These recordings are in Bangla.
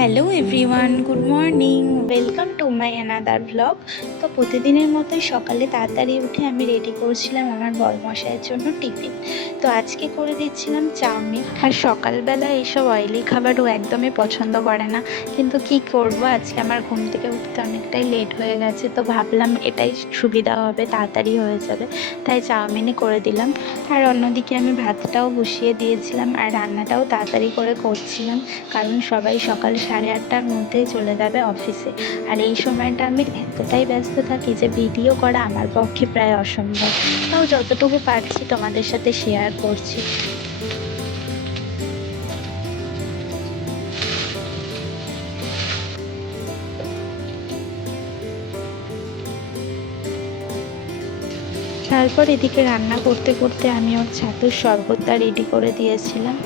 Hello everyone, good morning, welcome to my another blog. তো প্রতিদিনের মতোই সকালে তাড়াতাড়ি উঠে আমি রেডি করছিলাম আমার বরমশাইয়ের জন্য টিফিন। তো আজকে করে দিচ্ছিলাম চাউমিন। আর সকালবেলা এইসব অয়েলি খাবারও একদমই পছন্দ করে না, কিন্তু কি করব, আজকে আমার ঘুম থেকে উঠতে অনেকটাই লেট হয়ে গেছে। তো ভাবলাম এটাই সুবিধা হবে, তাড়াতাড়ি হয়ে যাবে, তাই চাউমিনই করে দিলাম। আর অন্যদিকে আমি ভাতটাও বসিয়ে দিয়েছিলাম আর রান্নাটাও তাড়াতাড়ি করে করছিলাম, কারণ সবাই সকাল 8:30টার মধ্যেই চলে যাবে অফিসে। আর এই সময়টা আমি এতটাই ব্যস্ত থাকি যে ভিডিও করা আমার পক্ষে প্রায় অসম্ভব। তাও যতটুকু পারছি তোমাদের সাথে শেয়ার করছি। তারপর এদিকে রান্না করতে করতে আমি ওর ছাতুর শরবতটা রেডি করে দিয়েছিলাম।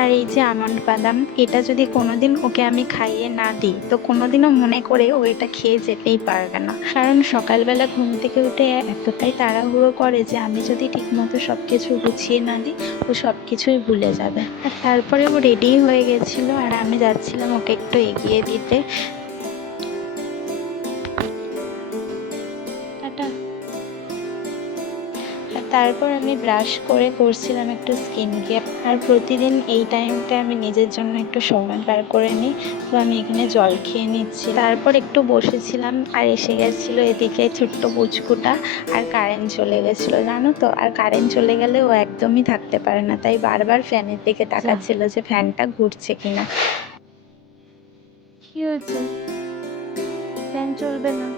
আর এই যে আমন্ড বাদাম, এটা যদি কোনোদিন ওকে আমি খাইয়ে না দিই তো কোনোদিনও মনে করে ও এটা খেয়ে যেতেই পারবে না, কারণ সকালবেলা ঘুম থেকে উঠে এতটাই তাড়াহুড়ো করে যে আমি যদি ঠিকমতো সব কিছু গুছিয়ে না দিই ও সব কিছুই ভুলে যাবে। আর তারপরে ও রেডি হয়ে গেছিলো আর আমি যাচ্ছিলাম ওকে একটু এগিয়ে দিতে। টাটা। আর তারপর আমি ব্রাশ করে করছিলাম একটু স্কিন কেয়ার। আর প্রতিদিন এই টাইমটা আমি নিজের জন্য একটু সময় বার করে নিই। তো আমি এখানে জল খেয়ে নিচ্ছি, তারপর একটু বসেছিলাম আর এসে গেছিলো এদিকে ছোট্ট পুচকুটা। আর কারেন্ট চলে গেছিলো জানো তো, আর কারেন্ট চলে গেলে ও একদমই থাকতে পারে না, তাই বারবার ফ্যানের দিকে তাকাচ্ছিল যে ফ্যানটা ঘুরছে কিনা। কি হয়েছে? ফ্যান চলবে না?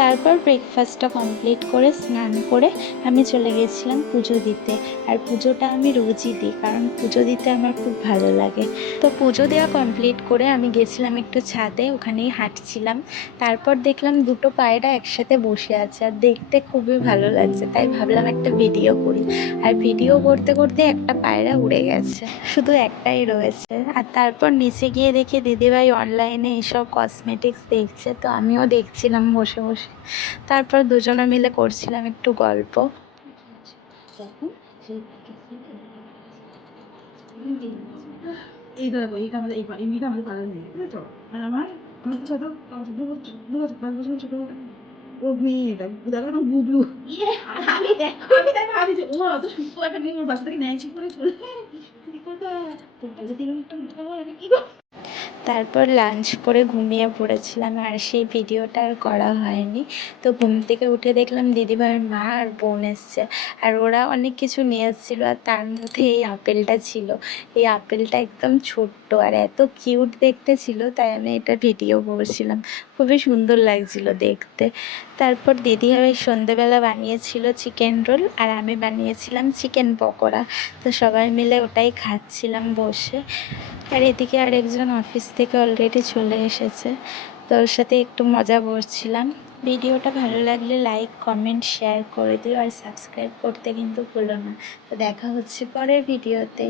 তারপর ব্রেকফাস্টটা কমপ্লিট করে স্নান করে আমি চলে গেছিলাম পুজো দিতে। আর পুজোটা আমি রোজই দিই, কারণ পুজো দিতে আমার খুব ভালো লাগে। তো পুজো দেওয়া কমপ্লিট করে আমি গেছিলাম একটু ছাদে, ওখানেই হাঁটছিলাম। তারপর দেখলাম দুটো পায়রা একসাথে বসে আছে আর দেখতে খুবই ভালো লাগছে, তাই ভাবলাম একটা ভিডিও করি। আর ভিডিও করতে করতে একটা পায়রা উড়ে গেছে, শুধু একটাই রয়েছে। আর তারপর নিচে গিয়ে দেখি দিদিভাই অনলাইনে এইসব কসমেটিক্স দেখছে, তো আমিও দেখছিলাম বসে বসে। তারপর দুজনে মিলে করছিলাম একটু গল্প। এইটা দেখো, এইটা আমাদের এই মেয়েটা আমাদের পাড়ার মেয়ে, বুঝেছো? আর আমার আমার ছোট দু বছর 5 বছর ছোট ও মেয়ে। এটা দেখো না, বুবলু। আমি যে ও অত সুস্থ একটা মেয়ে, ওর বাচ্চা থেকে ন্যায় করে চলে কি করবো? কি গো? তারপর লাঞ্চ করে ঘুমিয়ে পড়েছিলাম আর সেই ভিডিওটা আর করা হয়নি। তো ঘুম থেকে উঠে দেখলাম দিদিভাইয়ের মা আর বোন এসছে, আর ওরা অনেক কিছু নিয়ে এসেছিলো, আর তার মধ্যে এই আপেলটা ছিল। এই আপেলটা একদম ছোট্ট আর এত কিউট দেখতে ছিল, তাই আমি এটা ভিডিও করছিলাম। খুবই সুন্দর লাগছিল দেখতে। তারপর দিদিভাই সন্ধেবেলা বানিয়েছিল চিকেন রোল আর আমি বানিয়েছিলাম চিকেন পকোড়া। তো সবাই মিলে ওটাই খাচ্ছিলাম বসে। আর এদিকে আরেকজন অফিস থেকে অলরেডি চলে এসেছে, তো ওর সাথে একটু মজা করছিলাম। ভিডিওটা ভালো লাগলে লাইক কমেন্ট শেয়ার করে দিও আর সাবস্ক্রাইব করতে কিন্তু ভুলো না। তো দেখা হচ্ছে পরের ভিডিওতে।